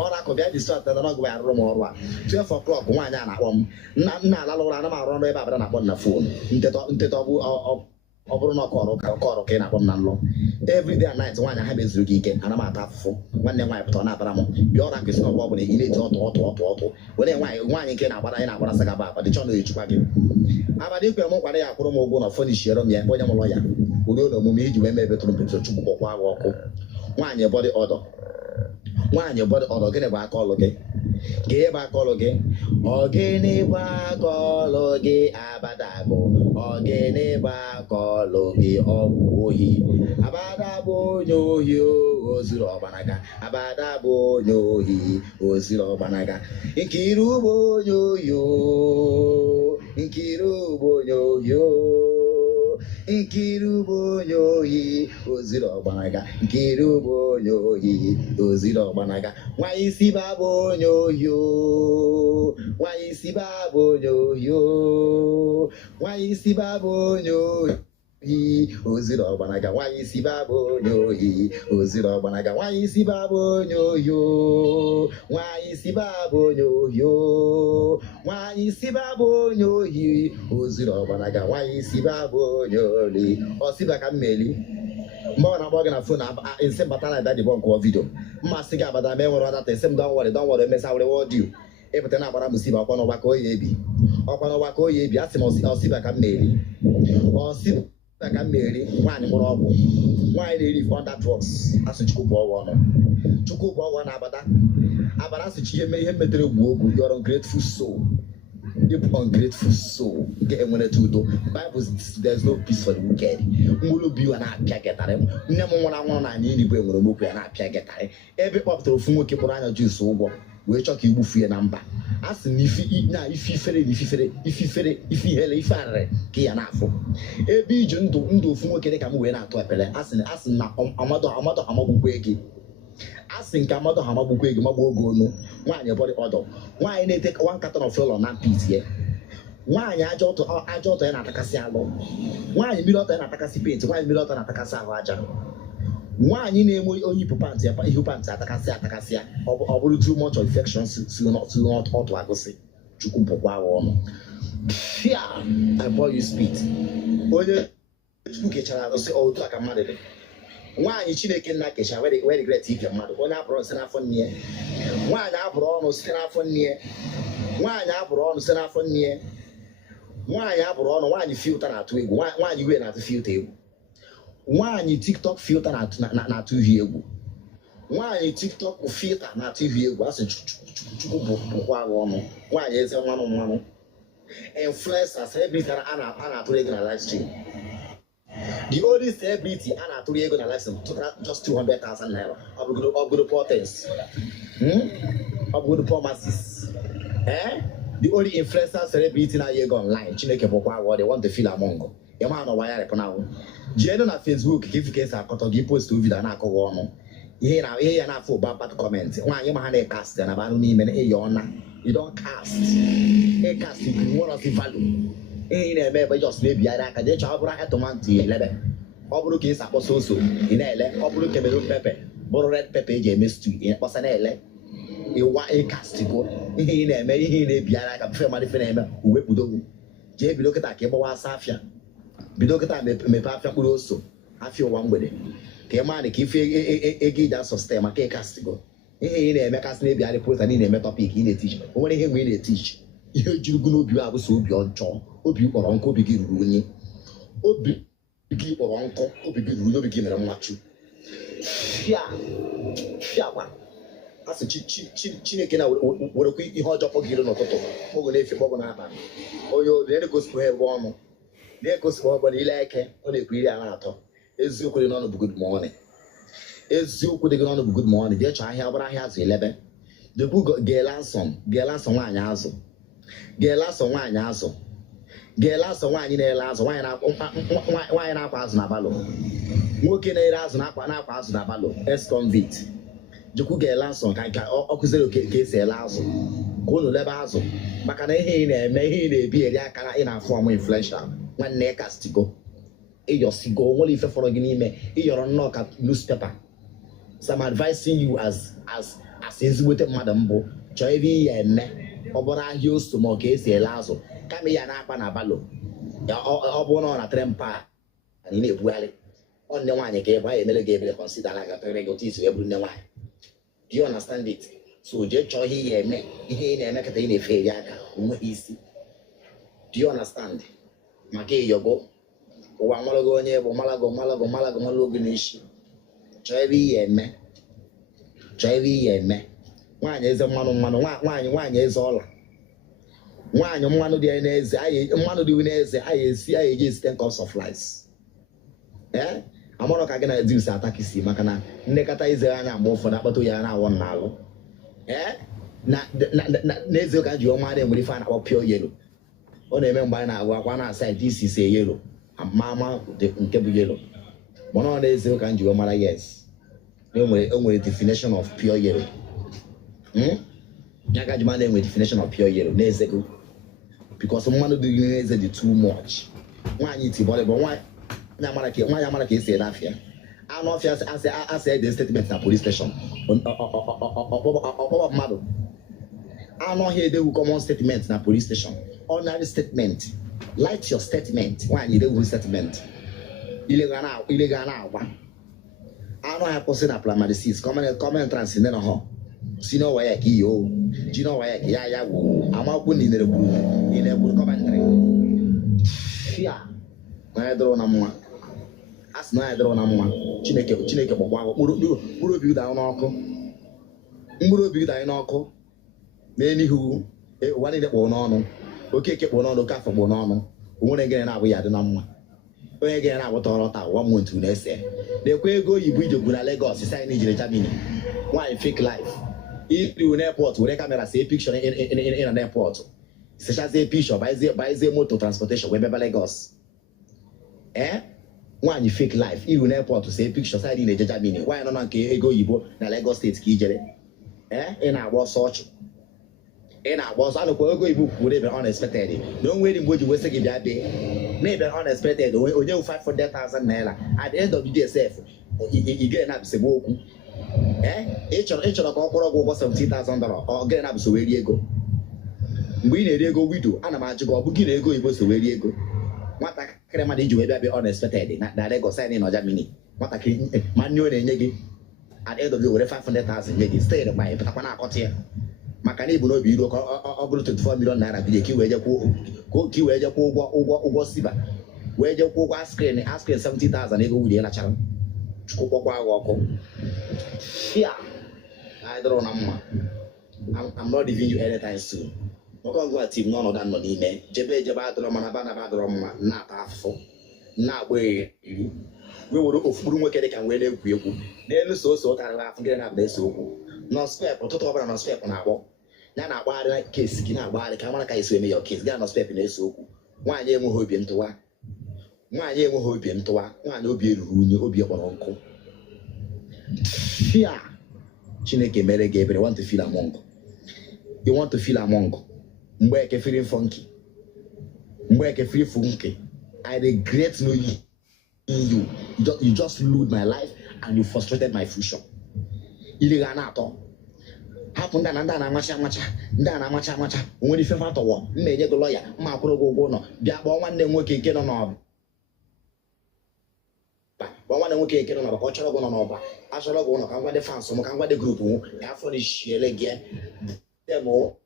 Or I could get distracted and not go out room or 12 o'clock, one and a home. Not alone, I'm around about the phone. Every day and night, one I have is looking and I'm at half full. One day, my patron, your rank is not wobbling in it auto. When one can about an hour as a gaba, but the channel is chugging. About if you're more than a promo of furnish here on the employer lawyer, who don't know me, you may be to walk. One your body order. One your body order, get a back all again. Get back all again. Ogene back all again, Abadabo. Ogene back all again, Obohi. Abadabo, no, you, Ozuro Banaga. Abadabo, no, he, Ozuro Banaga. Inkirubo, yo. Inkirubo, yo. Inkirubo yoyi oziro banaga Inkirubo yoyi oziro banaga Why is babo yo Why is babo yo Why is babo yo Oziro banaga Why is babo yoyi oziro banaga Why is babo yo Why is babo yo Why is babo yoyi oziro banaga Why is babo yoyi Osiba meli Mbona boga na phone in same battle that the bonko video Masiga abada me won that same don't worry mess I will reward you Every time I musiba okwa no wako yebi okwa no wako yebi asim osiba ka meli osiba ka meli nwani moro ogwu nwani live under drugs asu chukwubo ogwo na abada asu chiye me ihe metere gbu ogwu you are ungrateful soul. You ungrateful soul. Get when to do. Bible there's no peace for the wicked. Mulu bi wana apia getare. Nemo wana na ni bu enwere moku ya na apia getare. Every pop to fumo ke pora anya juice ugbo. We chok igbu fie na mba. As ni fi na ifi fere ifi hele ifi arre ke ya na afo. Ebi ju ndo fumo ke ka mu we na ato epele. As na amado amabugbo ege. Asking Kamado Hamabuque, Mabogo, why your body order. Why they take 1 carton of fuel on that piece here? Why I jot and Atacasialo? Why you build an Atacasipate? Why you build an Atacasa? Why you name only Pupantia, but you pants Atacasia, or too much infections, so not auto agosy. Chukumpo. Yeah, I boy you speed. Oh, you get old like a mother. Why you Chineke na kesha where the great if your mother one abroad sena for near why abroad no sena for near why abroad no sena for near why abroad no why you filter na to ego why you wear na to filter ego why you TikTok filter na to ego why you TikTok filter na to ego as why is one influencers everything ana to regular live stream. The only celebrity and to go to license just 200,000 naira. Of good portents. Of good promises. The only influencer celebrity now you go online. Chineke Pokwa, they want to feel among. You man know why I now. Jeno na Facebook, if you case a kotogi post to video na ko wono. Here na for bad comment. Why you man cast and about me men you don't cast. A cast you want of the value. Never just maybe I can get out at Tomanti 11. Obru case apososo in Ele, Obru Cameroon pepper, red pepper, James to in Pasanele. A white castigo. He never he be like a family friend who whip do. Jay, look at that cable Safia. Be look at that me pafia also. I feel one with it. Came on, if a gig that sustain my castigo. He never cast maybe I put an in a topic in a teach. Only him will teach. You go be able to be on John. Obi or uncle begin ruining. Obi begin or uncle, Obi begin a match. One. As a chineken would a quick hot job for Gilon or Toto, or if you bog on. Oh, you there goes to have one. There goes for body like only greedy anato. Is you could on good morning. Is you could on a good morning. Dear child, how about I has 11. The book Galanson one yazo. Gelason one yazo. Gelaso one in a last wine up as Navalo. Working a last nap as Navalo, ex convict. Joku Gelason, Ocuzo case a lazo. Golo lebazo. Bacane may be a yakana in a form influential. One neck castigo. Your cigo, only for a guinea, you're on knock at newspaper. Some advising you as As with a madam bo, Choivi and Obora used to mock a lazo, Camilla Panabalo, Obon on a trempa, and in a well. On the one you gave by a gave consider like a peregotis every no one. Do you understand it? So just show he make a failure. Easy. Do you understand? Make your go. One malago near Malago Ganish. Trevi and me. Trevi and me. One is a one is all. One of the NS, one of the winners, I see I just 10 cups of rice. Eh? I'm not going to do Satakisi, Makana, Nekata is a more for that, but we are now one now. Eh? Nezo can you mind when you find out pure yellow. On a member now, one side, this is a yellow, and Mamma, the Unkebu yellow. One of these can you mother, yes. Only definition of pure yellow. I got my name with definition of pure yellow, Nezego. Because someone of the units is too much. Why need to bother, but why? Why am I say that here? I'm not just I said the statement in the police station. I'm not here they will come on statement in the police station. Ordinary statement. Light your statement. Why you do statement? Illegal now. I don't have person apply my disease. Come and transit in a home. See no way I kill. Do you know why I I'm out in the book. In a book commentary. Yeah. I don't know. As no I don't know. Chineke Bobo. Muro build down uncle. Muro build down uncle. Many who one in the bono. Okay, keep on the car for bono. One again, I we had a number. When again, I was all out 1 month to say. The way go you bridge of Lagos is I need to Germany. Why fake life? If you an airport, where camera say picture in an airport. Such as a picture by the motor transportation, where Lagos. Eh? One you fake life, you an airport to say pictures I in Germany. Why not go you na Lagos State Kijere? Eh? In our was such. In our was I go would have been unexpected. No waiting would you was taking that day. Maybe unexpected, or you 500,000 naira. At the end of the day, safe. You get an absolute. Eh? Each of the corporate was $70,000 or get up so where you go. We need to go widow, and a magic or booking a go, it was where you go. What I can did you ever be unexpected? Not that I go signing or Germany. What I can manual and yegi. At the end of the day, 500,000 yegi stayed at my Patapana got here. Macani will be over to 4 million naira. Be a key where you go to where you go Siva. Where you go ask 70,000 ego with the other channel. Yeah, I don't know. I'm not giving you anytime soon. I'm going to go team none of that money. Jebe Jabadroma, not half. Not way we would have work at can wear them. Then so that I have getting up there so. No spare, or total no spare on our walk. Now, I buy like case, skin out by the camera case with me your kids, got no spare in a so. 1 year more hope into one. 1 year more hope into one. One will be ruined, be upon uncle. Fear. Chineke mere Gabriel want to feel among. You want to feel among. Mbeke feeling funky. Mbeke feel funky. I regret knowing you. You just ruined my life and you frustrated my future. Illegal nato. Happen that and macha. When you feel to war, may the lawyer, my go no. Biabo one name working get on. But one okay get on a cultural go on. I shall go on the fans, some can the group who have for this shell again. Demo.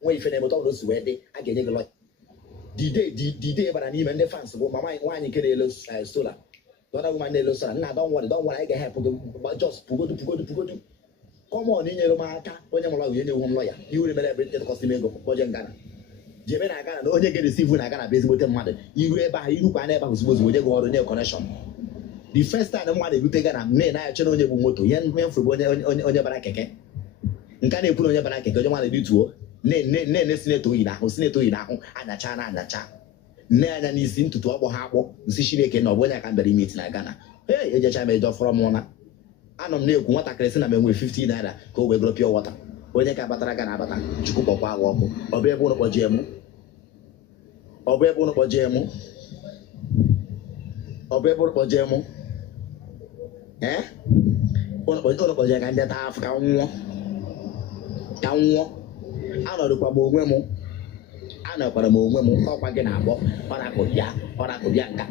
When you feel able to lose wedding, I get a lot. The day, but I even the fans go my mind, why you get a little solar. Don't want to lose, and I don't want I can help, but just Pugo. Come on in your market, when you're one lawyer. You remember everything cost me go for Ghana. Jimmy, I can't only get the seafood I can't base with the mother. You ever you never was supposed to go on your connection. The first time I wanted to take a man, I channel your motor, young man for on your barakeke. And can you put on your barakeke? You want to do to listen to it, who sent to it now, and a chana and a chat. Nana is into to our harbor, see can know when I can be meeting in Ghana. Hey, you just made off from one. I don't know what I can send with 15 naira, go with pure water. When you can Bataragana, Chukupa walk, or be able to Jemu, or be able to Jemu, or be able to Jemu. Eh? ụnụ kpọjere ka ndị taa afọ ka nwụọ anọdụkwa m onwe m anọkwara m onwe m ọkwa gị na-akpọ ọrakụ bịa nka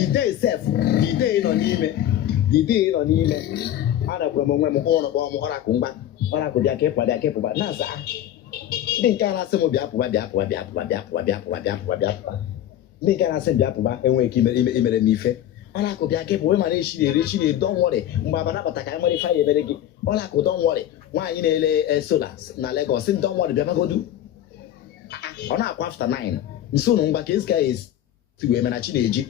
the day nọ n'ime anọkwara m onwe m ụlọ kpọọ m ọrakụ bịa ka ịpụba na-asa ndị nke a na-asị m bịa pụba ndị nke a na-asị m bịa pụba enweghị ike imere m ife ọrakụ bịa ka ịpụba mana echi na-eri don worry mgbe aba nabata ka anyị nwere ife anyị emere gị ọrakụ don worry nwaanyị na-ele sola na Lagos don worry bịa magodu ọ na-akwa after 9 nso na ngwa ka esi ka esi wee mena chi na-eji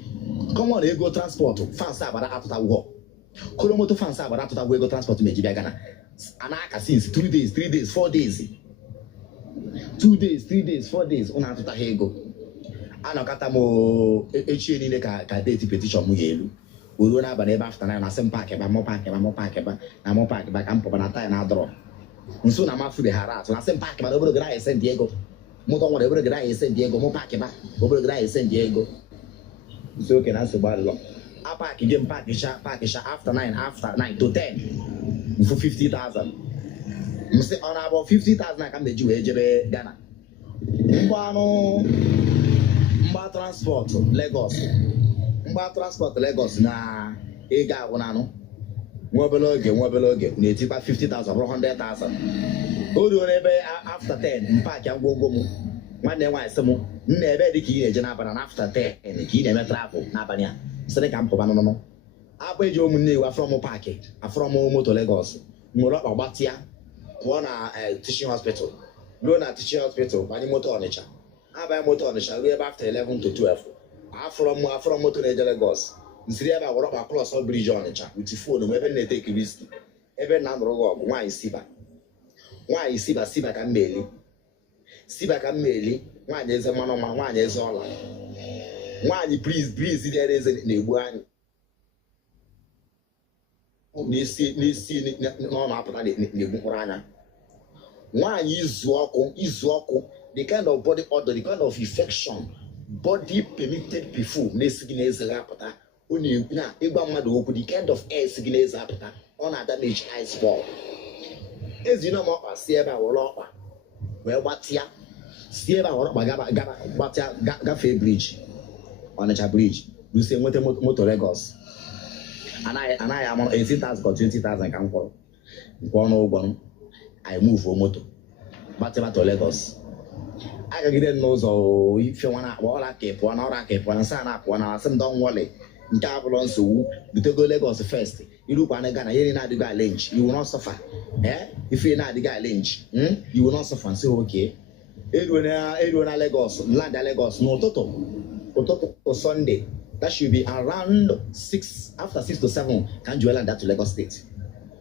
kọmọn ego transport fans agbara atụtagwọ kolomoto fans agbara atụtagwọ ego transport meji bịa Ghana a na-aka since 3 days 4 days 2 days 3 days 4 days ụna atụtaghị ego anọkata m echie niile ka deti petition m ya elu oruo n'abalị ebe after 9 na asị m paakị ebe mụ paakị ebe ka m pụba na taya na adọrọ nso na mafube hara atụ na asị m paakị ebe obodo gara ese ndị ego mụtọ nwere obodo gara ese ndị ego mụ paakị ebe obodo gara ese ndị ego nso oke na nsogbu adịlọ apaki gị m paakịcha after 9 to 10 mfu 50,000 msị ọ na-abụ 50,000 aka m na-eji wee jebe Ghana mgba transport Lagos na ego agwụnanụ nwa obere oge na-etikwa 50,000 bụrụ 100,000 o ruo n'ebe after 10 mpaakị ngwongwo m nwanne nwaanyị sị m nna ebe dị ka ị na-eje n'abalị na after 10 ka ị na-eme travel n'abalị a sịrị ka m pụba nụnụnụ abụ eji ụmụnne iwu afọrọm paakị afọrọm moto Lagos nwere ọkpa gbatịa pụọ na teaching hospital ruo na teaching hospital banye moto Ọnịcha abanye moto Ọnịcha ruo ebe after 11 to 12 afọrọm moto na-eje Lagos nsiri ebe a were ọkpa cross briji Ọnịcha uti fonu m ebe na-ete kristi ebe na nụrụ ọgụ nwaanyị siba ka m meli nwaanyị eze mmanụ ọma nwaanyị eze ọla nwaanyị briz dị eze na-egbu anyị n'isi n'ọnụ apụta na-egbu mkpụrụ anya nwaanyị izu ọkụ the kind of body odor the kind of infection body permitted perfume na-esi gị n'eze gị apụta ọ na-egbu na ịgba mmadụ okwu the kind of air si gị n'eze apụta ọ na-damage ice ball ezinụlọ m ọkpa si ebe a were ọkpa wee gbatịa si ebe a were ọkpa gbatịa gafee briji Ọnịcha briji lusie nweta moto Lagos anaghị ama 18,000 ka 20,000 ka m kwụrụ n'ụgwọ m anyị muvuo moto gbatịbata Lagos agagide n'ụzọ ife nwa na-akpọ ọra ka ịpụọ na ọra ka ịpụọ na nsa na-apụọ na asị m don worry nke abụrụ nsogbu dutego Lagos first irukwana Ghana ihe na-adịgo alenji you will not suffer ife na-adịgo alenji you will not suffer nsi oke eruo na Lagos land Lagos n'ụtụtụ Sunday that should be around 6 after 6 to 7 can you land that to Lagos State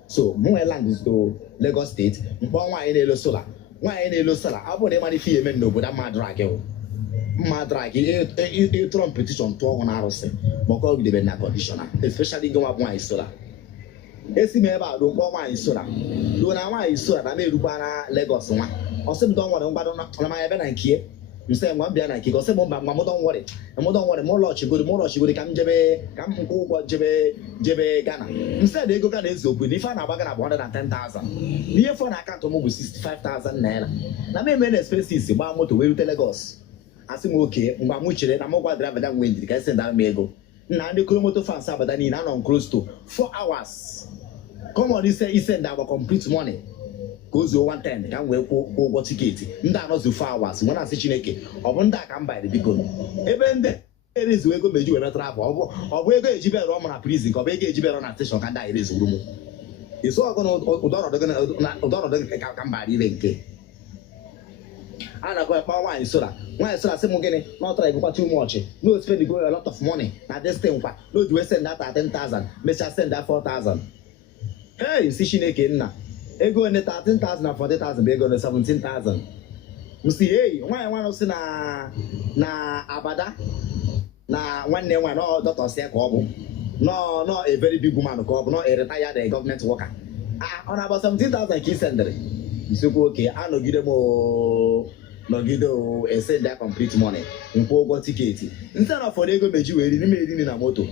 so mwe land is to Lagos State mkpọ nwaanyị na-elo sola abụ na ịmara ife eme n'obodo mma drag ịtụrọ petition tụọ ọgwụ na arụsị maka ọgidebe na conditioner especially gị nwa bụ nwaanyị sola esi m ebe a ruo mkpọ nwaanyị sola ruo na nwaanyị sola na na-erukwa na Lagos nwa ọsị m dọ nwere mgbado na manya ebe na nke msị nwa m bịa na nke ọsị m mba mụ dọ nwere m ụlọchigoro ka m nkwụ ụgwọ jebe Ghana msị dị ego Ghana ezi okwu na ife a na-agba Ghana bụ 110,000 n'ihe fọ na akaụntụ m bụ 65,000 naira na m eme na expenses gbaa moto wee rute Lagos asị m oke mgbe m chere na m gwa driver da nwe ndidi ka esi ndara m ego na ndị kolomoto fans abada niile anọ close to 4 hours common ise ndị agba complete money ka o zuo 110 ka m wee kwụ ụgwọ tiketi ndị anọzi 4 hours nwere asị Chineke ọ bụ ndị a ka m bayịrị biko ebe ndị erezu ego meji wee metara afọ ọ bụ ego ejibere ọmụ na prison ka ọ bụ ego ejibere na station ka ndị a erezuru m iso ọgụ na ụdọ ọnọdụ ka m bara ire nke a na-akọ ekpa nwaanyị sola sị m gịnị na ọtara egokwa too much no spend go a lot of money na this thing kwa no ji wee send that 13,000 mechaa send that 4,000 hey si Chineke nna ego one 13,000 na 40,000 bụ ego na 17,000 msi hey nwaanyị nwanụ si na Abada na nwanne nwaanyị na dọtọsịa ka ọ bụ no a very big woman ka ọ bụ no a retired government worker ọ na-agba 17,000 ka ị sendịrị nsikwu oke nọgide esend complete money nkwụ ụgwọ tiketi nse na ụfọdụ ego meji wee eri na moto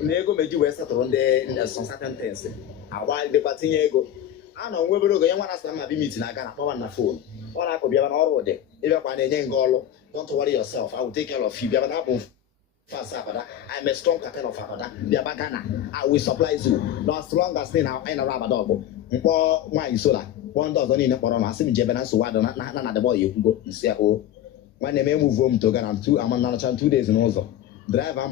nego meji we settle ndị some certain things agba dịkwa tinye ego a nọ nwebere oge ya nwa na ma bi meet na aga na kpọwa na phone ọ na-akụ bịa na ọrụ dị ịbịakwa na-enye nga ọlụ don't worry yourself, I will take care of you. Bịa na abụ fast abada, I'm a strong captain of abada. Bịa baka na I will supply you no as long as na anyị na abada ọgbụ mkpọ nwaanyị sola kpọọ ndị ọzọ niile kpọrọ na asị m jebe na nsogbu adọ na debe ọya ekwugo nsị ya o nwanne m emuvuo m toga na amanacha 2 days n'ụzọ driver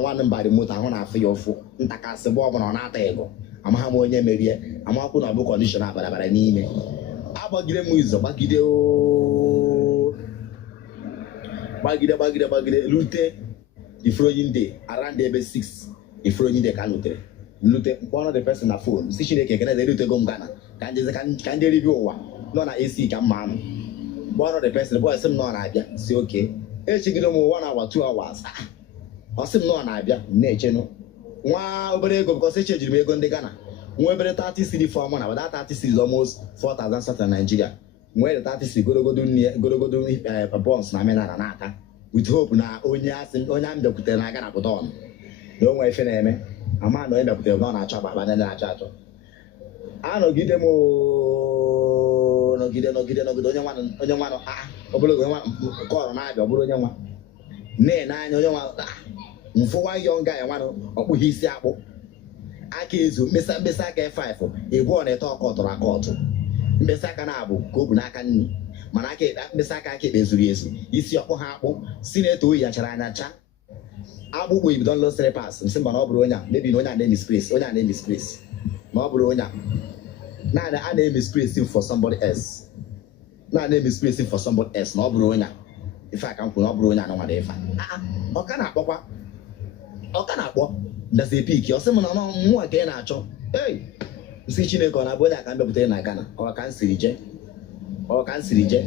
nwanne m bari moto ahụ na-afụ ya ụfụ ntakasị bụ ọbụla ọ na-ata ego amagha m onye merie amakwụ na ọ bụ kọndishọn abarabara n'ime agbagide m izo gbagide lute the following day around ebe 6 the following day ka lutere lute mkpọrọ the person na phone si Chineke kene erutego m Ghana ka ndị ribi ụwa nọ na AC ka mma anụ mkpọrọ the person boy sị m nọ na-abịa si oke echigide m 1 hour 2 hours ọ sị m nọ na-abịa na-echenụ nwa obere ego because echejiri m ego ndị Ghana nwa obere 30 cedi for money, but that 30 cedi is almost 4,000 sat in Nigeria. Where the 30 cedi gorogodo bonds na mena na aka with hope na onye am depute na aga na put on. Don't worry if na-eme ama no depute no na acha baba na acha acha. Anọgide onye nwa obologo nwa kọrọ na abịa obolo onye nwa na anya onye nwa mfụwa young guy nwa ọkpụghị isi akpụ aka ezu mkpesa aka F5 ebu ọ na-ete ọkọtụrụ akọtụ mkpesa aka na-abụ ka o bu n'aka nni mana aka mkpesa aka ekpe zuru ezu isi ọkpụ ha akpụ si na-eto oyi yachara anya cha akpụkpọ ibido losere pas nsị mba na ọ bụrụ onye a mebi na onye a na-emisplace onye a na-emisplace ma ọ bụrụ onye a na-emisplace for somebody else na-emisplace for somebody else na ọ bụrụ onye a ife aka m kwuru na ọ bụrụ onye a na nwada ife ọka na-akpọ ndazi piki ọ sị m na mmụọ ka ị na-achọ nsị Chineke ọ na-abụ onye aka mbepụta na Ghana ọ ka m siri je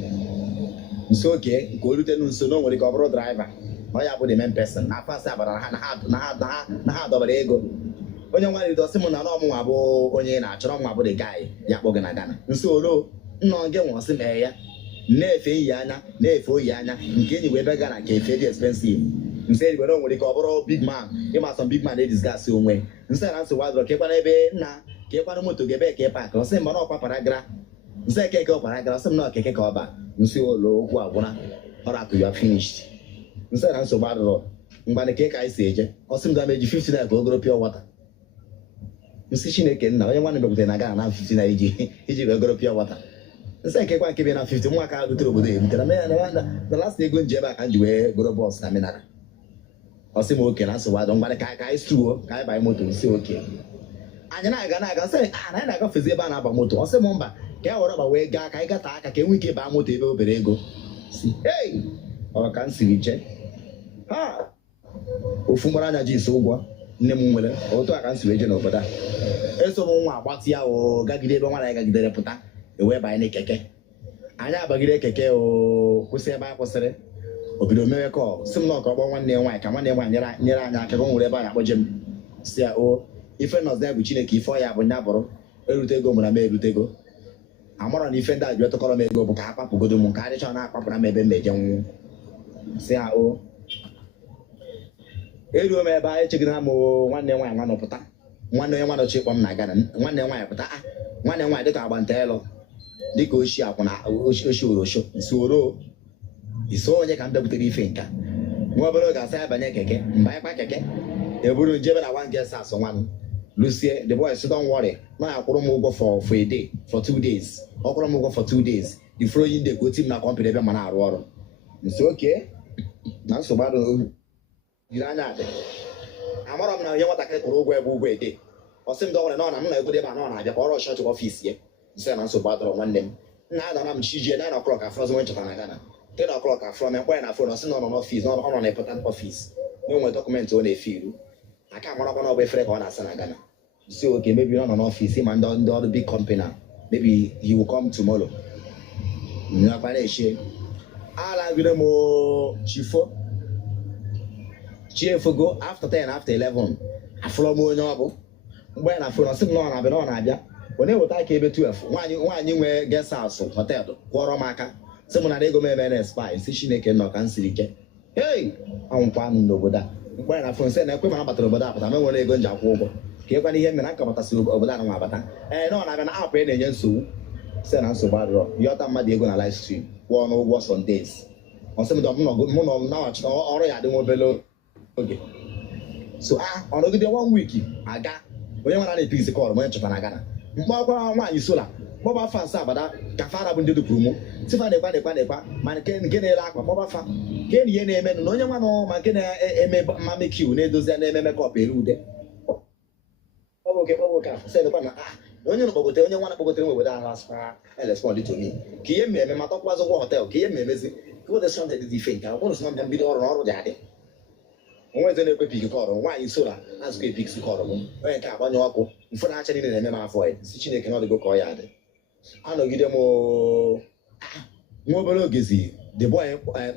nso oke nke o rute nso na o nwere ka ọ bụrụ draiva ọ ya bụ the main person na afọ asị abara na ha adọbara ego onye nwa rite ọ sị m na ọmụnwa bụ onye na-achọrọ nwa bụ the guy ya kpọ gị na Ghana nso oro nna gị nwa ọsị mee ya na-efe oyi anya nke enyi wee be Ghana ka efe dị expensive nse erigbere o nwere ka ọ bụrụ big man ịmasọ big man na-edisgasị onwe nse na nsogbu adọrọ ka ịkwana ebe nna ka ịkwana moto gị ebe ka ịpak ọ sị mba na ọkwa paragara nse keke ọkwara gara sị m na okeke ka ọba nsi ụlọ okwu agwụna ọrụ akụ ya finished nse na nsogbu adọrọ mgbanị ka anyị si eje ọ sị m ga meji 50 naira ka ogoro pure water nsi Chineke nna onye nwanne bebutere na Ghana na 50 naira iji wee ogoro pure water nse kekwa nke bi na 50 nwa aka rutere obodo ebutere na last ego nji ebe a ka m ji wee goro bọs na minara ọ sị m oke na nsogbu adọ mgbanị ka anyị stuo ka anyị banye moto nsi oke anyị na-aga sị anyị na-agafezi ebe a na-aba moto ọ sị m mba ka e were ọgba wee gaa ka anyị gata aka ka enwe ike baa moto ebe obere ego si ọ ka m siri che ha ofu mgbara anya ji isi ụgwọ nne m nwere otu a ka m siri eje n'obodo a eso m nwa agbatị ya o gagide ebe nwa ya gagidere pụta ewee banye na keke anyị abagide keke o kwụsị ebe a kwụsịrị obido mewe kọl si m na ọkọkpọ nwanne ya nwaanyị ka nwanne ya nwaanyị nyere anyị aka ka o nwere ebe anyị akpọje m si ya o ife nọzọ ya bụ Chineke ife ọya bụ nya bụrụ erutego mụra m erutego amarọ na ife ndị a ji etụkọrọ m ego bụ ka ha kpapụgodo m nke adịchọ na-akpapụra m ebe m eje nwụ si ya o eruo m ebe a echegidera m nwanne nwaanyị nwanọ pụta nwanne onye nwanọ chịkpọ m na Ghana nwanne nwaanyị pụta nwanne nwaanyị dịka agbanta elu dịka oshi akwụna oshi orosho nsuoro iso onye ka m bịabutere ife nka nwa obere oge asa ya banye keke mba ịkpa keke eburu njebe na one guest house nwanụ Lucie, the boy said, don't worry. Now I will go for a day, for 2 days. I will go for 2 days. The following day, go team na company every man at water. It's okay. That's so bad. You are not. I'm not now. You want to get a day. Or some dollar no, I'm not good. I have all shot to office here. Say I'm so bad one them. Now I'm CG 9 o'clock. I first went to Ghana. 10 o'clock. I from when I phone. I send on office, not on an important office. No more documents on a field. I can't run up on friend on Ghana. So okay, maybe not an office, him and the other big company. Maybe he will come tomorrow. No, but I say, I like more Chifo go after 10, after 11. I follow more noble. When I follow some non, I've been on Abia. When they will take a 12, one you wear guest house, hotel, Quaramaka. Someone I go maybe spy, see she can knock and see. Hey, I'm finding over that. mgbe na phone say na ekwe ma batara obodo apụta ma nwere ego nji akwụ ụgwọ ka ekwana ihe mere na nkabatasị obodo anụ nwa abata na ọ na-abịa na app na-enye nsogbu sị na nsogbu adịrọ yọta mmadụ ego na live stream kwụọ n'ụgwọ Sundays ọsị m mụ nọ na-achịta ọrụ ya dị nwa obele oge so ọnọgide 1 week aga onye nwere na-epigisi kọrọ onye nchọta na Ghana mgbe ọkwa nwaanyị sola kpọba fans abada ka fara bụ ndị dupụrụ mụ tifa na-ekwa ma nke na-ere akpa kpọba fa nke na ihe na-eme na onye nwa nọ ma nke na-eme mamekiu na-edozi na-eme mekọp ere ude onye nọkpọgote onye nwa na-akpọgotere nwe obodo ahụ aspa respond to me ka ihe mmemme ma tọkwazị ụgwọ họtel ka ihe mmemezi ka ụdị sọnde dị ife nke akwụkwọ nsọ mbịa mbido ọrụ n'ọrụ dị adị onweze na-ekwe pik kọrọ nwaanyị sola azụkọ epiksi kọrọ m onye nke agbanye ọkụ mfọdụ acha niile na-eme m afọ ya si Chineke na ọdịgo ka ọ ya dị anọgide m nwa obere ogezi the boy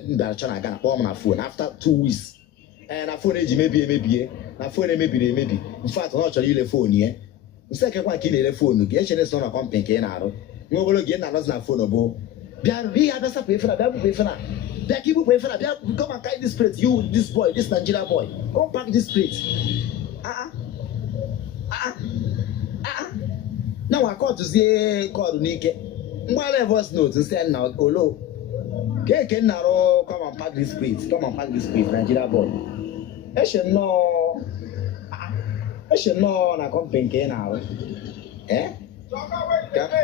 mbịara chọ na Ghana kpọọ m na phone after 2 weeks na phone eji emebie na phone emebiri emebi mfat na ọ chọrọ ile phone ya nsị ekekwa nke ị na-ere phone gị echere so na kọmpanị nke ị na-arụ nwa obere oge na-anọzi na phone bụ bịa bịa sapụ efere bịa bụpụ efere bịa ka ibupụ efere bịa come and carry this plate you this boy this Nigeria boy come pack this plate na nwa kọtụzie kọdụ n'ike mgbala voice note nsị nna olo keke nna arụ come and pack this plate Nigeria boy eche nnọọ na kọmpanị nke ị na-arụ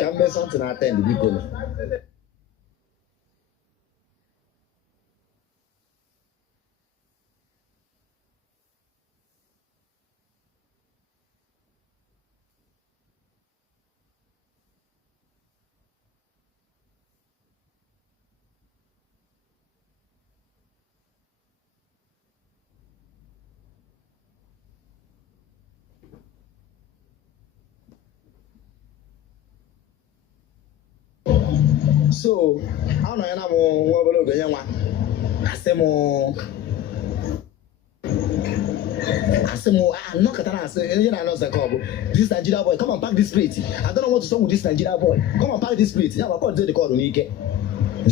ka mbe something attend biko so anọ ya na m nwa obere oge nye nwa asị m nnọkọta na asị onye na-anọ ọzọ ka ọ bụ this Nigeria boy come and pack this plate I don't know what to song with this Nigeria boy come and pack this plate ya wakọ dị kọdụ n'ike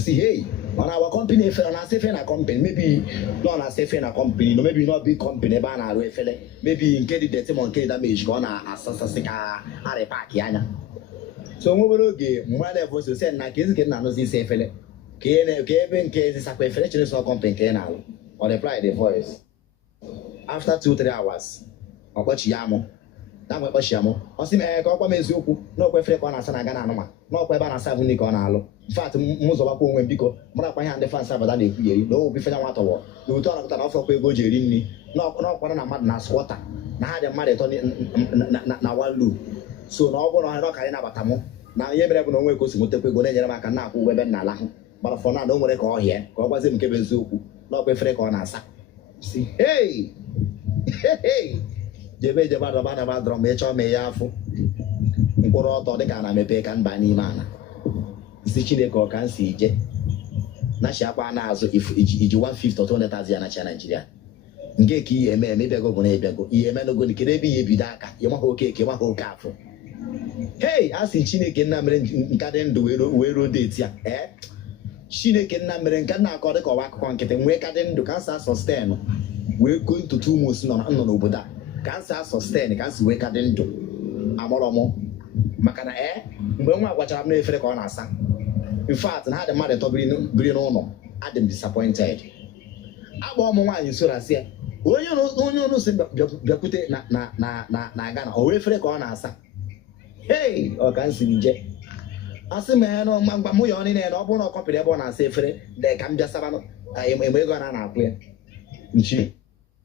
si hey on our company efere na asefe na company maybe no na asefe na company no maybe not big company ebe a na-arụ efere maybe nke dị dirty nke damage ka ọ na-asasasị ka arịpaki anya so nwa obere oge mgbe a na-evosi ose na ka ezike na-anụzi isi efere ka ebe nke ezisakwa efere chere sọ company nke ị na-alụ ọ reply the voice after 2-3 hours ọkpọchi ya mụ na mgbe kpọchi ya mụ ọ sị m ka ọ gwa m eziokwu n'ọkwa efere ka ọ na-asa na Ghana anụma n'ọkwa ebe a na-asa bụ nri ka ọ na-alụ mfat m zọbakwa onwe m biko marakwa ihe ndị fans abada na-ekwugheri na obi fenya nwa tọwọ na otu ọ napụta na ọfọkwa ego o ji eri nri n'ọkwara na mmadụ na skwọta na ha dị mmadụ ịtọ na walu so na ọ bụrụ na ọ karị nabata mụ na ihe mere bụ na onwe gosi nwetakwa ego na-enyere m aka na-akwụ ụgwọ ebe m na-alahụ gbara fọ na o nwere ka ọ hịa ka ọ gwazie m nke bụ eziokwu n'ọkwa efere ka ọ na-asa si jebe adọrọ ma ịchọọ mee ya afụ mkpụrụ ọtọ dịka a na-emepe ka mba n'ime ala si Chineke ọ ka m si ije nachi akwa na-azụ iji 150 200,000 ya nachi Nigeria nke ka ihe eme ịbịago bụ na ịbịago ihe emenego kedu ebe ihe ebido aka ịmaha okeke ịmaha oke afọ a sị Chineke nna mere nka dị ndụ wee ruo deti ya Chineke nna mere nka na-akọ dịka ọwa akụkọ nkịtị nwee ka dị ndụ ka nsa sọstenụ wee koo ntutu ụmụ osi nọ n'obodo a ka nsa sọstenụ ka nsi wee ka dị ndụ amụrọ mụ maka na mgbe nwa gwachara m n'efere ka ọ na-asa in fact na ha dị mmadụ ịtọ biri n'ụlọ adị m disappointed akpọọ m nwaanyị sorasị ya onye ọrụ si bịakwute na Ghana o wee efere ka ọ na-asa ọ ka m siri je asị m mgba mụ ya ọ niile na ọ bụrụ na ọ kọpịrị ebe ọ na-asa efere dị ka m bịa saba mgbe ego na-akwụ ya nchi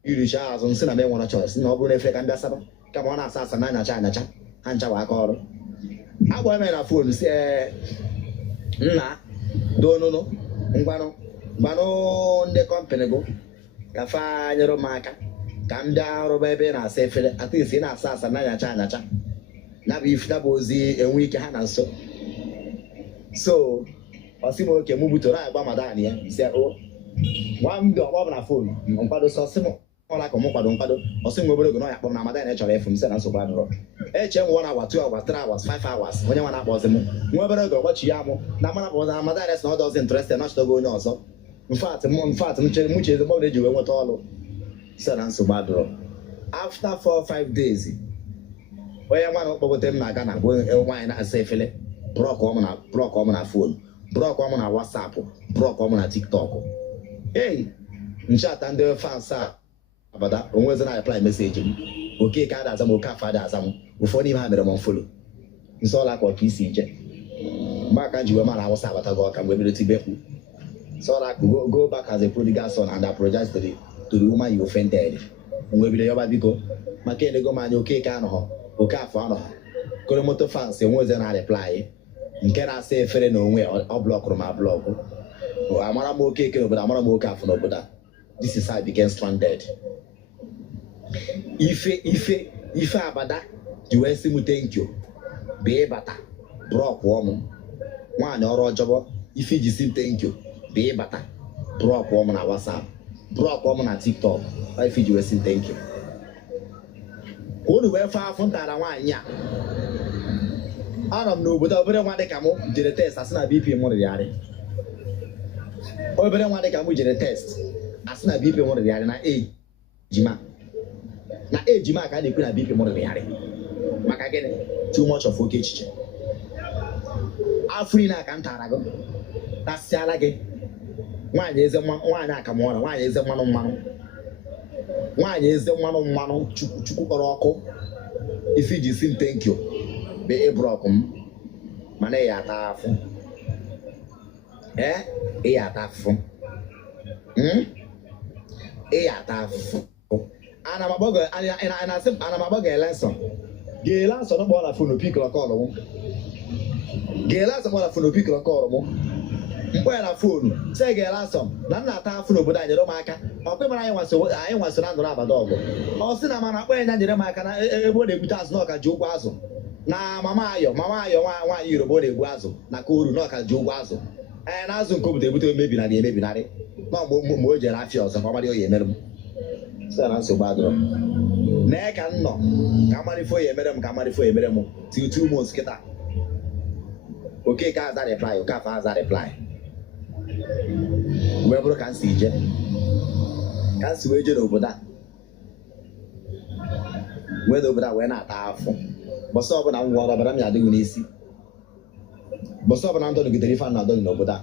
iricha azụ nsị na m enwere chọs na ọ bụrụ na efere ka m bịa saba kama ọ na-asa asa na anyacha ha nchawa aka ọrụ agwa m na fon si nna donụnụ ngwanụ ndị kọmpanị gụ gafe nyere m aka ka m bịa rụba ebe na-asa efere atụ isi na-asa asa na anyacha ya bụ ife bụ ozi enwe ike ha na nso so ọ sị m oke mụ butoro anyị gba madan ya ise nwa m dị ọgbọ na fon nkwado sọ sị m ọla ka m nkwado ọ sị m obere oge na ya kpọm na madan ya chọrọ efu m sị na nsogbu adọrọ eche m 1 hour 2 hours 3 hours 5 hours onye nwa na-akpọzi m nwa obere oge ọgbachi ya mụ na mana bụ na madan ya sị na ọ dọzi interested na chọtago onye ọzọ mfat m chere ezigbo na eji wee nweta ọrụ So na nsogbu adọrọ. After 4 or 5 days, onye nwa na kpọgote m na-aga na nwaanyị na-asa efele, brọk ọmụ na fon, brọk ọmụ na WhatsApp, brọk ọmụ na TikTok. Hey, nchata ndị fans a abada onwezi na reply message m. Oke ka ada azam, oke afọ ada azam. Ụfọdụ ime ha mere m follow. Nsọ ọla ka ọka isi ije. Mgbe aka njiwe mara awụsa abata gị ọka mgbe bido tibekwu. So like go back as a prodigal son and apologize to the woman you offended. Mgbe bido yoba biko maka ego manya oke ka anọ oke afọ anọ kolomoto fans enweze na reply nke na-asa efere na onwe ọ blọkụrụ ma blọkụ. Amara m oke eke n'obodo, amara m oke afọ n'obodo. This is how I became stranded. Ife abada ji wee sị m thank you bee bata drop ọmụ nwaanyị ọrụ ọjọbọ ife ji sị thank you bee bata drop ọmụ na WhatsApp, drop ọmụ na TikTok. Ife ji wee sị thank you ka unu wee faa afụ ntara nwaanyị a. Anọ m n'obodo, obere nwa dịka mụ jere test asị na BP m rịarị. Obere nwa dịka mụ jere test asị na BP m rịarị na ejima ka a na-ekwu na BP m rịarị. Maka gịnị? Too much of oke echiche. Afọ ina ka m tara gị tasịala gị nwaanyị eze nwaanyị akamọra, nwaanyị eze mmanụ nwaanyị eze mmanụ chukwu kpọrọ ọkụ. Ife ji si m thank you be ebrọk m mana ị ata afụ. Ị ata afụ. Ị ata afụ. Ana m agbọ gị lesson. Gela nsọ na gbọla fonu pikọrọ kọlụ mụ. Gela nsọ gbọla fonu pikọrọ kọlụ mụ. Mgbe na fonu sị gela nsọ na nna ata afụ n'obodo anyị nyere m aka. Ọkwa mara anyị nwaso na ndụ n'abada ọgụ. Ọ sị na mana akpọ ya nyere m aka na ebe ọ na-egbute azụ n'ọka ji ụgwọ azụ. Na mama ayọ nwaanyị Yoruba na-egbu azụ na koru n'ọka ji ụgwọ azụ. Na azụ nke obodo ebute emebinarị. Ma mgbe o jere afịa ọzọ ka ọ mara ya emere m. Sị na nsogbu adọrọ. Nee ka m nọ ka amarịfo ya emere m ka amarịfo ya emere m till 2 months kịta. Oke ka aza reply, oke afọ aza reply. Wee bụrụ ka m si je ka m si wee je n'obodo a wee n'obodo a wee na-ata afọ. Bọsọ ọbụla m nwụọ ọbara m ya adịghị n'isi. Bọsọ ọbụla m dọnụgidere ife a na-adọnụ n'obodo a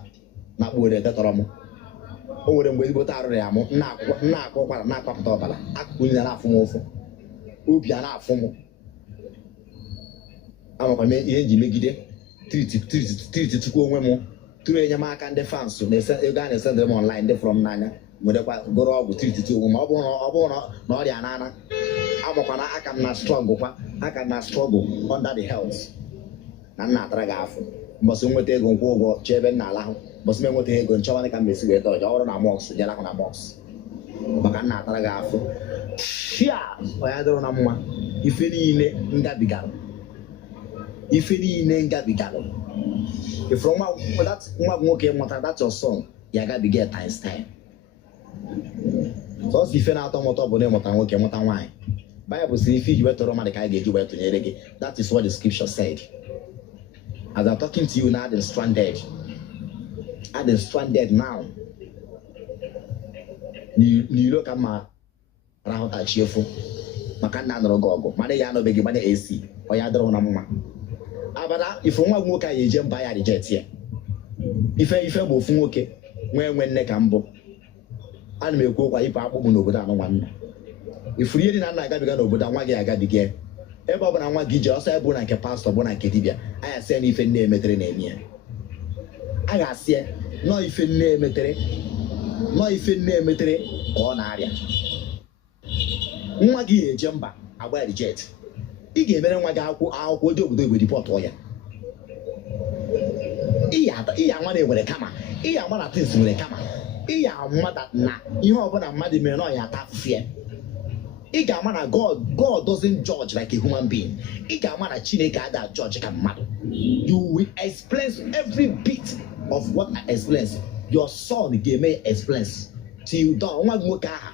na-akpụ were etetọrọ m. O nwere mgbe ezigbo arụrụ ya mụ na-akụ ụkwara na-akpapụta ọbara akụkụ niile na-afụ m ụfụ, obi a na-afụ m. Amakwa m ihe nji megide triti tukwu onwe m tụrụ enyemaka ndị fans ego a na-esendịrị m online ndị fọrọ m n'anya werekwa goro ọgwụ triti onwe m. Ọ bụrụ na ọrịa na-ana amakwa na aka m na struggle under the health na nna atara gị afọ. Mbọsị nweta ego nkwụ ụgwọ chọọ ebe m na-alahụ. Mbọsị m enweta ego nchọwa ka m mesi wee tọọ ọrụ na mọks jela ahụ na mọks maka nna atara gị afọ. Onye dịrị na mma. Ife niile ngabigalụ ifuru nwa nwoke mụtara that your son ya gabiga times 10. Sọsọ ife na-atọ mụtọ bụ na ịmụta nwoke mụta nwaanyị. Bible sị ife iji wetụrụ mmadụ ka a ga-eji wee tụnyere gị. That is what the scripture said. As I'm talking to you now, I'm stranded now. N'ilo ka mma rahụta chiefu maka nna nọrọ gị ọgụ mana ya anọbeghị gbanye AC ọ ya dịrị na mma. Abada ife nwa nwoke a ya eje mba ya reject ya. Ife bụ ofu nwoke nwe nne ka mbụ. Ana m ekwu okwu ife akpụkpụ n'obodo anọ nwanne. Ifuru ihe dị na nna agabiga n'obodo nwa gị agabiga. Ebe ọ bụ na nwa gị je ọsọ bụ na nke pastọ bụ na nke dibịa a ya sị na ife nne emetere na-eme ya. A ga-asị nọ ife nne emetere ka ọ na-arịa. Nwa gị eje mba agba reject. Ị ga-emere nwa gị akwụkwọ dị obodo igwe ripọtụ ya. Iya nwa na-enwere kama. Iya nwa na tins nwere kama. Iya mmadụ na ihe ọbụla mmadụ mere na ọ ya ata afụfụ ya. Ị ga-ama na God doesn't judge like a human being. Ị ga-ama na Chineke ada judge ka mmadụ. You will explain every bit of what I explain. Your son ga-eme explain till dawn. Nwa nwoke aha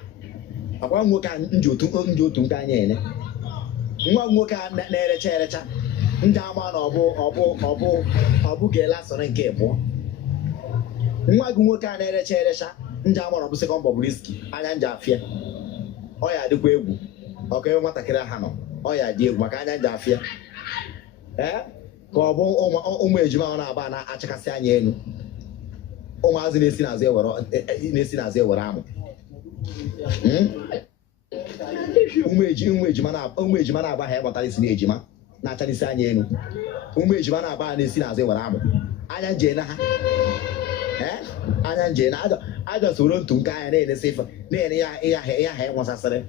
akwa nwoke a ndị otu nke anya ene. Nwa nwoke a na-erecha ndị ama na ọ bụ gela sọrọ nke abụọ. Nwa gị nwoke a na-erecha ndị ama na ọ bụ sekọnd bọbụ riski anya nje afịa. ọ ya dịkwa egwu ọka ebe nwatakịrị ha nọ ọ ya dị egwu maka anya ji afịa ka ọ bụ ụmụ ejima ọ na-aba na-achakasị anya elu ụmụazị na-esi n'azụ ewere amụ ụmụ ejima na-aba ha ịkpọtara isi n'ejima na-achalisi anya elu ụmụ ejima na-aba ha na-esi n'azụ ewere amụ anya nje na ha anya nje na aja soro ntu nke anya na-enesi ife na-ene ya ha ịnwasasịrị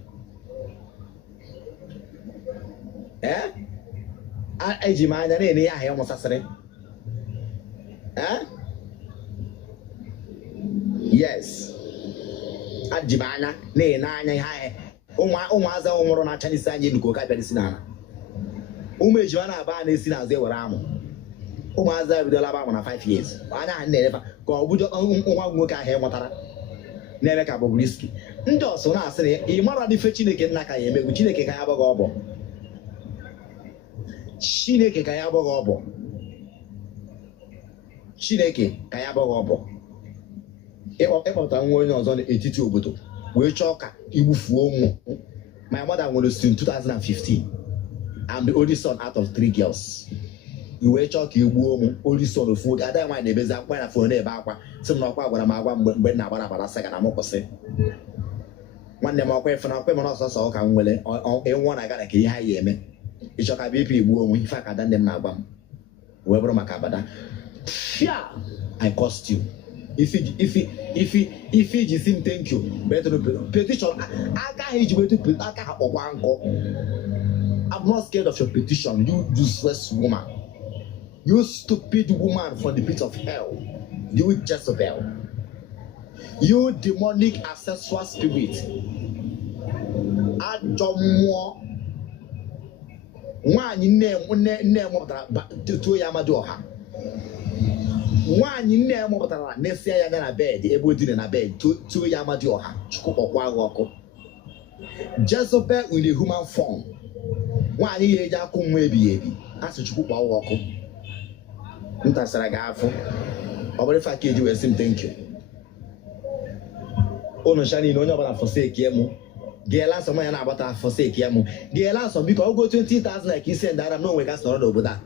eji m anya na-ene ya ha ịnwasasịrị yes aji m anya na-ene anya ihe ahịa ụmụazị nwụrụ na-acha n'isi anya elu ka oke abịa isi n'ala ụmụ ejima na-aba na-esi n'azụ ewere amụ ụmụazị ebidola aba amụ na 5 years anya ha na-elefa ka ọ bụjọ nwa nwoke ahụ ịnwetara na-eme ka Bobrisky ndị ọsọ na-asị na ị mara n'ife Chineke nna ka ya emegbu Chineke ka ya agbaghị ọbọ Chineke ka ya agbaghị ọbọ Chineke ka ya agbaghị ọbọ ịkpọpụta nwa onye ọzọ n'etiti obodo wee chọọ ka igbufuo ụmụ my mother nwere since 2015 I'm the only son out of 3 girls iwee chọọ ka igbuo ụmụ only son ofu oge ada nwaanyị na-ebezi akwa na fon na-ebe akwa sị m na ọkwa gwara m agwa mgbe nna agbara agbara sị ga na m kwụsị nwanne m ọkwa ife na ọkwa mana ọsọsọ ụka m nwere ịnwụọ na agara ka ihe ha ya eme ịchọ ka BP igbuo onwe ife aka ada nne m na-agwa m wee bụrụ maka abada I cost you if iji si m thank you petition agaghị iji wetu aka ha kpọkwa nkọ I'm not scared of your petition, you useless woman. You stupid woman from the pit of hell. You Jezebel. You demonic ancestral spirit. Ajomo. Nwanyi nne mụtara tuo ya amadi ọha. Nwanyi nne mụtara na-esi ya na bed ebe o dine na bed tuo ya amadi ọha. Chukwu kpọkwa agha ọkụ. Jezebel in a human form. Nwaanyị ya eji akụ nwa ebighị ebi asị Chukwu kpọọ ụwa ọkụ ntasara gị afọ ọ bụrụ ife aka eji wee sị m thank you unu ncha niile onye ọbụla forsake mụ geela nsọ ya na-agbata forsake mụ geela nsọ biko ogo 20,000 like ise ndara na onwe ga sọrọ n'obodo a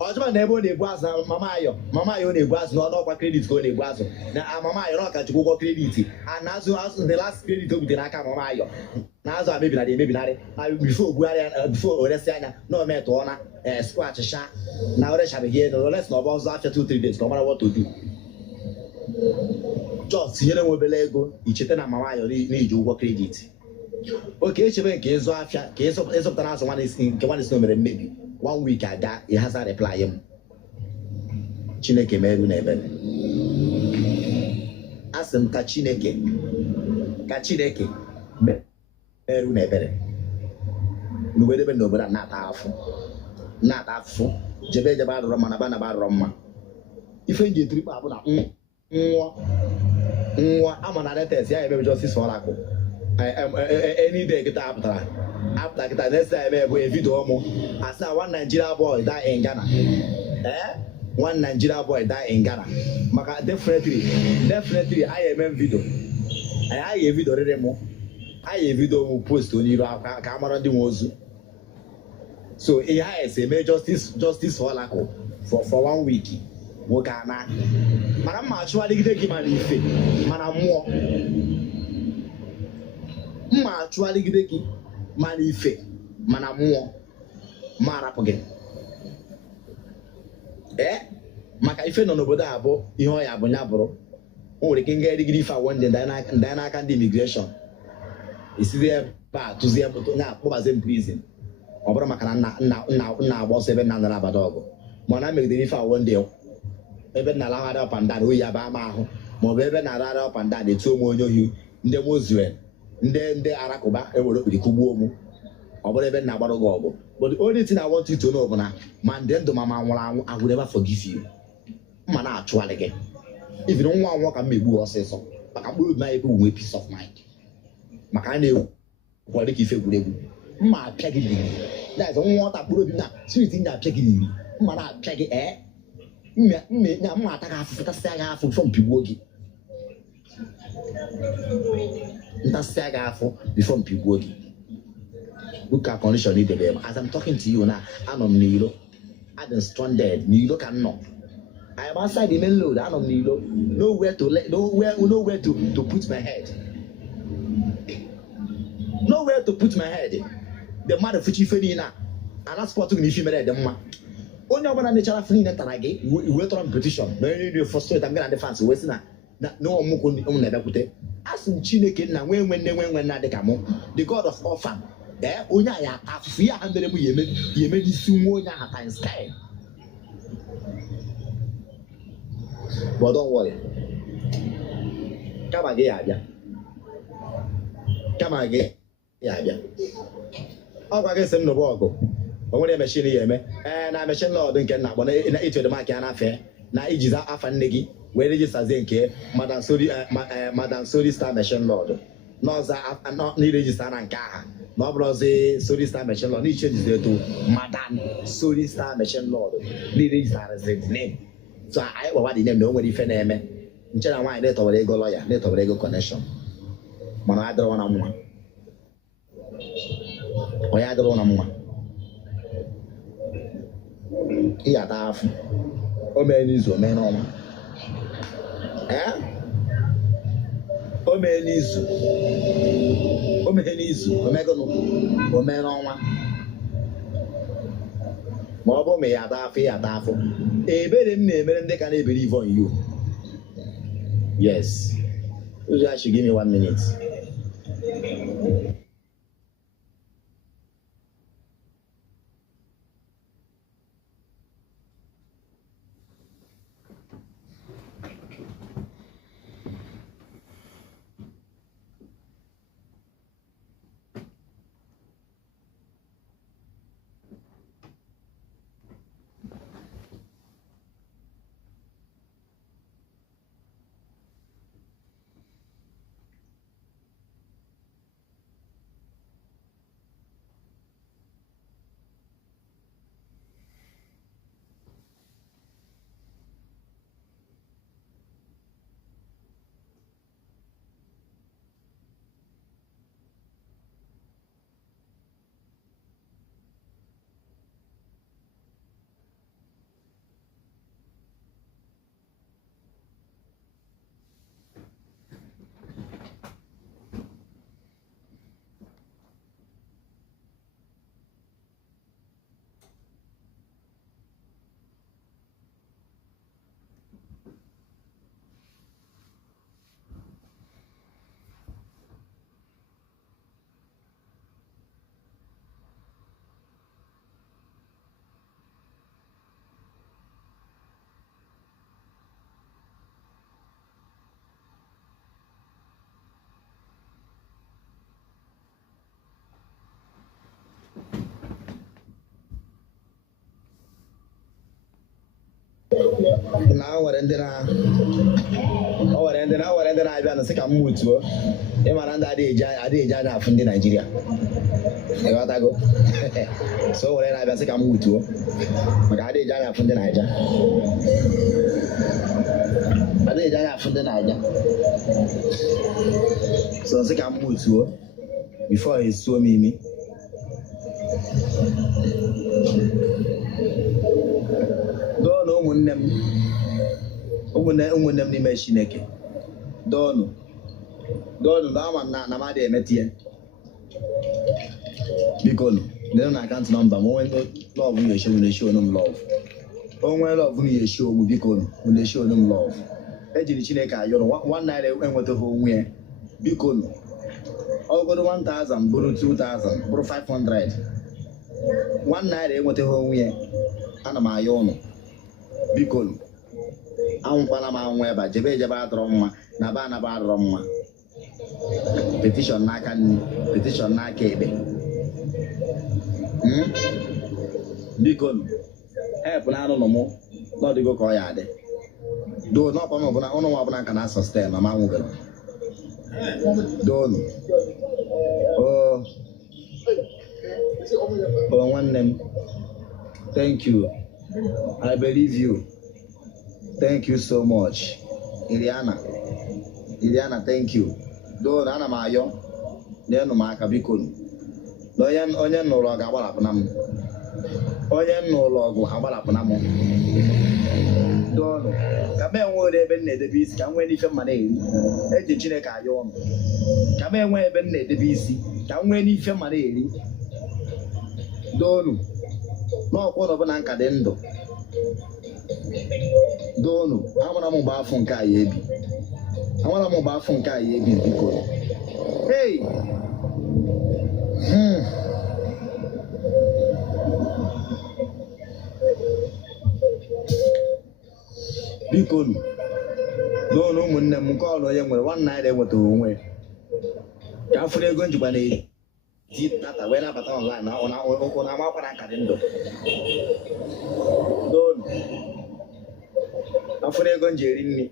ọjọba na ebe ọ na-ebu azụ na mama ayọ ọ na-ebu azụ n'ọnụ ọkwa kredit ka ọ na-ebu azụ na mama ayọ na ọka Chukwu ụgwọ kredit a na-azụ the last credit o butere n'aka mama ayọ na-azụ a mebinarị bifo ogbugharịa bifo oresi anya na ometụọ na skwachịcha na orechabeghị na oles na ọba ọzọ after 2-3 days ka ọ mara what to do just tinyere m obere ego icheta na mama ayọ n'iji ụgwọ kredit oke echebe nke ịzụ afịa ka ịzụpụtara azụ nke nwanne si mere mmebi 1 week aga ị haza reply m Chineke meru na ebere asị m ka Chineke meru na ebere n'uwedebe n'obodo a na-ata afụfụ jebe arụrọ mma na banaba arụrọ mma ife nji etirikpa abụ na nwa ama na letes ya ebe justice for akụ any day kịta apụtara kịta next time ebe a video ụmụ asị na one Nigeria boy die in Ghana one Nigeria boy die in Ghana maka definitely anyị eme video anyị evidio rere mụ anyị evidio mụ post onye iru akwa ka amara ndị nwe ozu so ihe anyị esi eme justice for akụ for 1 week nwoke ana mana mma achụgharịgide gị mana ife mana mmụọ mma achụgharịgide gị mana ife mana mmụọ ma arapụ gị maka ife nọ n'obodo a bụ ihe ọ ya bụ nya bụrụ o nwere ike nga erigide ife awọ ndị n'aka ndị imigreshọn isizi ebe a tụzie ya akpọbazi m prison ọ bụrụ maka na nna agba ọsọ ebe nna nara abada ọgụ ma na megidere ife awọ ndị ebe nna alagharị ọpandan oyi aba ama ahụ maọbụ ebe na-ararị ọpandan etu ụmụ onye ohi ndị Muslim ndị Alakụba ewere okpiri kụgbuo mụ ọ bụrụ ebe nna agbara gị ọgụ but the only thing I want you to know bụ na ma ndị ndụ ma nwụrụ anwụ I will never forgive you mma na-achụgharị gị even nwa anwụọ ka m megbu ọsịsọ maka mkpụrụ obi m ebe nwee peace of mind maka a na-egwu dịka ife egwuregwu mma apịa gị n'iri na-eze nwa ọta mkpụrụ obi na spirit ndị apịa gị n'iri mma na-apịa gị mma ata gị afụfụ tasịa gị afụ fọ mpigbuo gị That's before people. Look at condition in the game. As I'm talking to you now, I'm on Nilo. I'm stranded. Nilo cannot. I am outside the main road. I'm on Nilo. Nowhere to put my head. Nowhere to put my head. The mother of Fenina. And that's what me if you made them. Only one natural feeling that I get. We wait on petition. No, you frustrate. I'm going to defense. What's not? No one will never put it. As in Chineke now, when they come, the God of orphan. Eh, Onya ya afia 100 mu yeme di sumo nya times 10. But don't worry. Come again, Come again, I'll go get some no bogo. But when the machine yeme, and I machine Lord and can not, but it to the market and affair. Now it is a fanegi, where it is as in care, Madame Sodi Star Machine Lord. No, I'm not needed to stand and car. No, brother, Sodi Star Machine Lord. He changes there to Madame Sodi Star Machine Lord. Needed to as his name. So I what the name, nobody fan name. In general, why let over go lawyer, let over go connection. Man, I don't want one. Why I don't want one. Here, half. Oh, man, is a man on. Eh? Omenizu, Omegano, Omenoma. Mobile may have a fair daffo. A better name, and they can believe on you. Yes. You should give me 1 minute. Now we're ending our I've been a second mood to Emaranda Adija from the Nigeria. I go. So when I've been a second mood to Adija from the Niger. Adija from the Niger. So second mood to before he saw me. Don't know when them ni meshineke. Don't know na ma de metie. Because then I can't number when love you show them love. When love you show me because when they show them love. Ejiri Chineke you know one night enwete ho nwe because all go 1,000 buru 2,000 buru 500. One night enwete ho nwe ana ma ayo no. Because I'm going to jebe drama na ba drama. Petition na kebe. Because help na no mo no dey go call ya de. Do no pa mo bona ono wa bona kana sustain na ma nwube. Don't. Oh one name. Thank you. I believe you. Thank you so much, Iliana. Iliana, thank you. Do na ma yo. Ne no ma ka biko. Lo yan onye no lo ga gbara na m. Onye no lo go agbara na m. Do no. Ka me nwe ebe na edebe isi ka nwe n'ife mma na eri. Eji Chineke ayo ọnụ. Ka me nwe ebe na edebe isi ka nwe n'ife mma na eri. Do no. N'ọkwụ no bụ na nka dị ndụ. Do no. Amara m ba afọ nke ayi ebi. Amara m ba afọ nke ayi ebi biko. Hey. Biko nu. Do no ụmụnne m nke ọlụ onye nwere 1 naira enweta onwe. Ka afụrụ ego njikwa na ti tata wee nabata online na ona amakwa na nka dị ndụ. Do no. Afụrụ ego nji eri nri.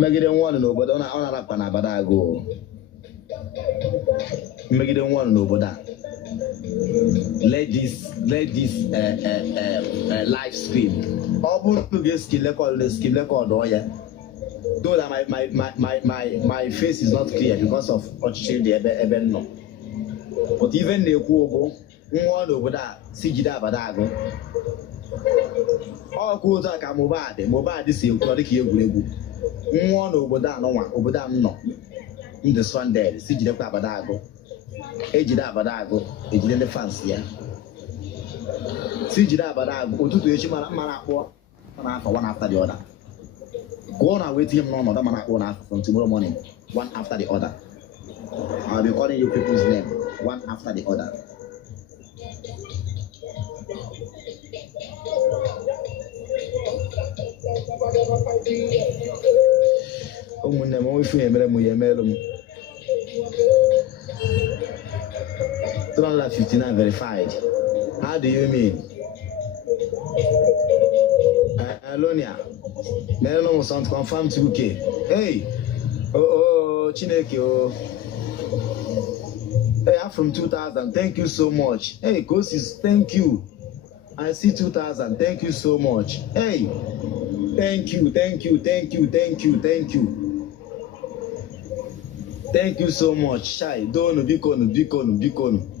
Megide nwa n'obodo ọ na-arapụ na abada agụ. Megide nwa n'obodo a. Let this live stream. Ọ bụrụ na skill record ọ ya. Though that my face is not clear because of ọchịchịrị dị ebe nọ. But even na-ekwu okwu nwa n'obodo a si jide abada agụ. Ọ kwụ otu a ka Mohbad si ekwu dịka egwuregwu. Nwa n'obodo a nọnwa obodo a nọ ndị Sunday si jidekwa abada agụ. Ejide abada agụ ejide ndị fans ya. Si jide abada agụ ụtụtụ echi mara akpọ n'afọ one after the other. Go on and wait him n'ọnọdụ mana akpọ n'afọ from tomorrow morning one after the other. I'll be calling you people's name one after the other. Ụmụnne m ife emere m ya emerụ m 359 verified. How do you mean? Alonia mere no sound confirm 2K. Hey, Chineke hey, I'm from 2000. Thank you so much. Hey, Kosis, thank you. I see 2000. Thank you so much. Hey, thank you. Thank you so much. Shai, Dono, Bikonu.